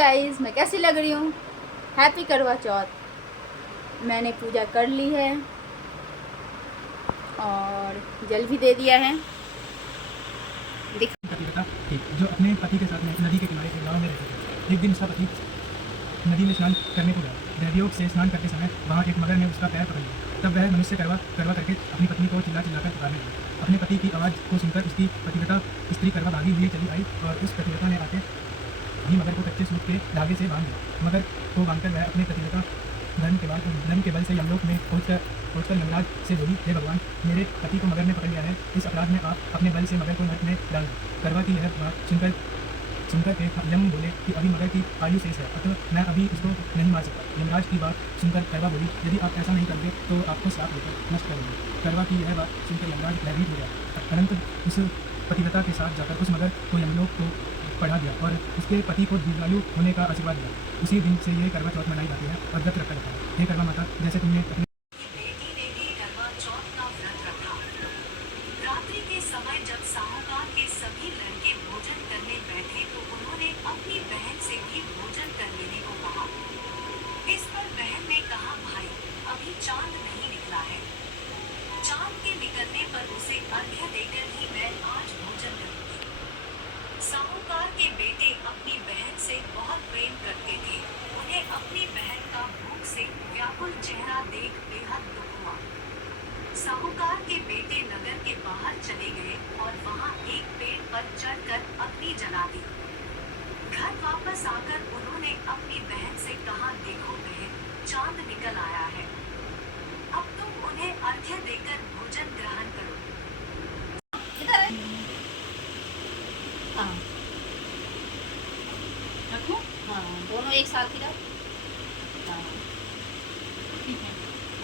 Guys, मैं कैसी लग रही हूँ? हैप्पी करवा चौथ। मैंने पूजा कर ली है और जल भी दे दिया है। जो अपने पति के साथ नदी के किनारे के गांव में रहते थे। एक दिन उसका पति नदी में स्नान करने को गया। दैवयोग से स्नान करते समय वहाँ एक मगर ने उसका पैर पकड़ लिया। तब वह मनुष्य करवा करके अपनी पत्नी को चिल्लाकर पुकारने लगा। अपने पति की आवाज़ को सुनकर उसकी पतिव्रता स्त्री करवा भागी हुई चली आई और उस पतिव्रता ने आके भी मगर को कच्चे सूत के धागे से बांध दिया। मगर को बांधकर वह अपने पतिव्रता धर्म के बल से यमलोक में पहुंचकर यमराज से बोली, हे भगवान, मेरे पति को मगर ने पकड़ लिया है। इस अपराध में आप अपने बल से मगर को नरक में डाल दो। करवा की यह बात सुनकर के यम बोले कि अभी मगर की आयु शेष है, अतः मैं अभी उसको नहीं मार सकता। यमराज की बात सुनकर करवा बोली, यदि आप ऐसा नहीं करेंगे तो आपको श्राप देकर नष्ट करेंगे। करवा की यह बात सुनकर यमराज भयभीत हो गया। अनंत उस पतिव्रता के साथ जाकर उस मगर को यमलोक को पढ़ा दिया और उसके पति को दीर्घायु होने का आशीर्वाद दिया। उसी दिन से ये करवा चौथ मनाई जाती है और व्रत रखा जाता है। ये करवा माता, जैसे तुमने अपने रात्रि के समय जब साहूकार के सभी लड़के भोजन करने बैठे तो उन्होंने अपनी बहन से भी भोजन कर लेने को कहा। इस पर बहन ने कहा, भाई, अभी चांद नहीं निकला है। चांद के निकलने पर उसे अर्घ्य देकर ही मैं आज भोजन करूंगी। साहूकार के बेटे अपनी बहन से बहुत प्रेम करते थे। उन्हें अपनी बहन का भूख से व्याकुल चेहरा देख बेहद दुख हुआ। साहूकार के बेटे नगर के बाहर चले गए और वहां एक पेड़ पर चढ़कर अग्नि जला दी। घर वापस आकर उन्होंने अपनी बहन से कहा, देखो बहन, चांद निकल आया है। अब तुम उन्हें अर्घ्य देकर भोजन ग्रहण करो। हाँ, रखो। हाँ, दोनों एक साथ ही रख। हाँ, ठीक है।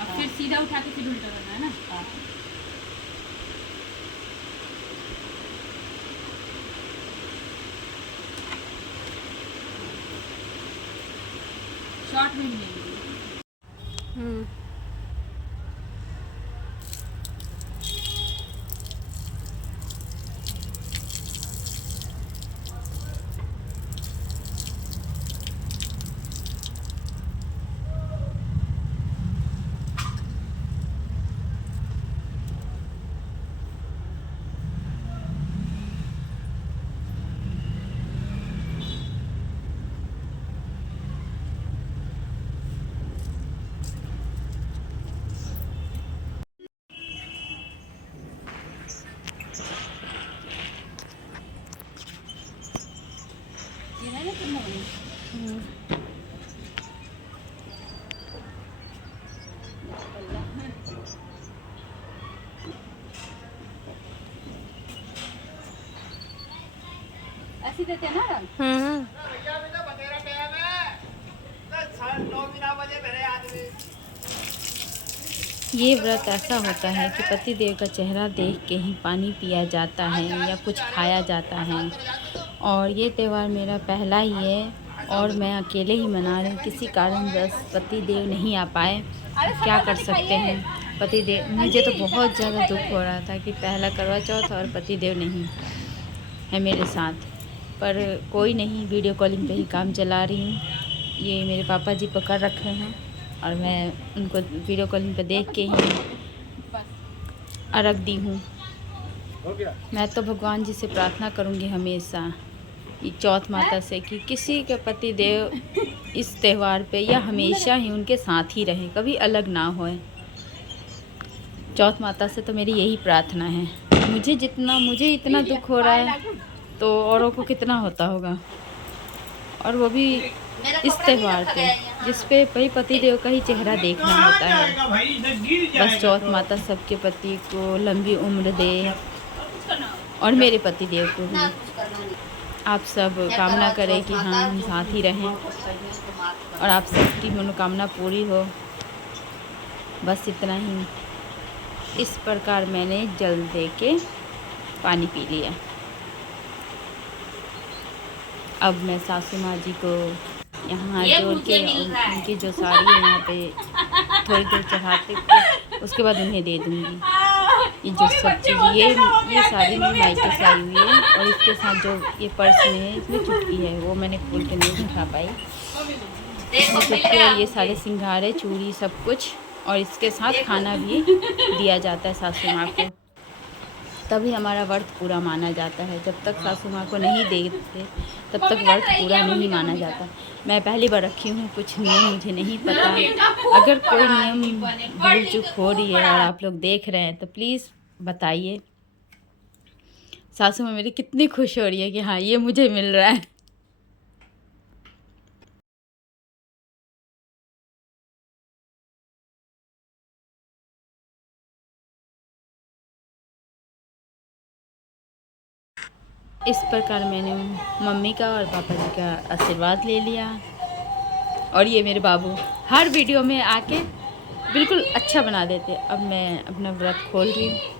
अब फिर सीधा उठा के फिर उल्टा करना है ना। हाँ। शॉर्ट में भी लेंगे। ये है ना कितना बड़ी? ऐसे देते हैं ना रंग। ये व्रत ऐसा होता है कि पति देव का चेहरा देख के ही पानी पिया जाता है या कुछ खाया जाता है। और ये त्यौहार मेरा पहला ही है और मैं अकेले ही मना रही हूँ। किसी कारणवश पति देव नहीं आ पाए, क्या कर सकते हैं। पति देव, मुझे तो बहुत ज़्यादा दुख हो रहा था कि पहला करवा चौथ और पति देव नहीं है मेरे साथ, पर कोई नहीं, वीडियो कॉलिंग पे ही काम चला रही हूँ। ये मेरे पापा जी पकड़ रखे हैं और मैं उनको वीडियो कॉलिंग पे देख के ही अर्घ दी हूँ। मैं तो भगवान जी से प्रार्थना करूँगी हमेशा कि चौथ माता से कि किसी के पति देव इस त्यौहार पे या हमेशा ही उनके साथ ही रहे, कभी अलग ना होए। चौथ माता से तो मेरी यही प्रार्थना है। मुझे इतना दुख हो रहा है तो औरों को कितना होता होगा, और वो भी इस त्यौहार पे जिस पे भाई पति देव का ही चेहरा देखना होता है। बस चौथ माता सबके पति को लंबी उम्र दे और मेरे पति देव को भी। आप सब कामना करें कि हाँ, हम साथ ही रहें और आप सबकी मनोकामना पूरी हो। बस इतना ही। इस प्रकार मैंने जल दे के पानी पी लिया। अब मैं सासू माँ जी को यहाँ हाथ जोड़ के उनकी जो साड़ी है यहाँ पे थोड़ी देर चढ़ाते उसके बाद उन्हें दे दूँगी। ये जो सब चीज़ ये सारी मेरी मायके से आई हुई है। और इसके साथ जो ये पर्स में है इसमें चुटकी है, वो मैंने खोल के नहीं दिखा पाई। चुटकी और ये सारे सिंगारे, चूड़ी, सब कुछ। और इसके साथ खाना भी दिया जाता है सासू माँ को, तभी हमारा व्रत पूरा माना जाता है। जब तक सासू माँ को नहीं देते तब तक व्रत पूरा नहीं माना जाता। मैं पहली बार रखी हूँ, कुछ नियम मुझे नहीं पता। अगर कोई नियम भूल चूक हो रही है और आप लोग देख रहे हैं तो प्लीज़ बताइए। सासू माँ मेरी कितनी खुश हो रही है कि हाँ ये मुझे मिल रहा है। इस प्रकार मैंने मम्मी का और पापा जी का आशीर्वाद ले लिया। और ये मेरे बाबू हर वीडियो में आके बिल्कुल अच्छा बना देते। अब मैं अपना व्रत खोल रही हूँ।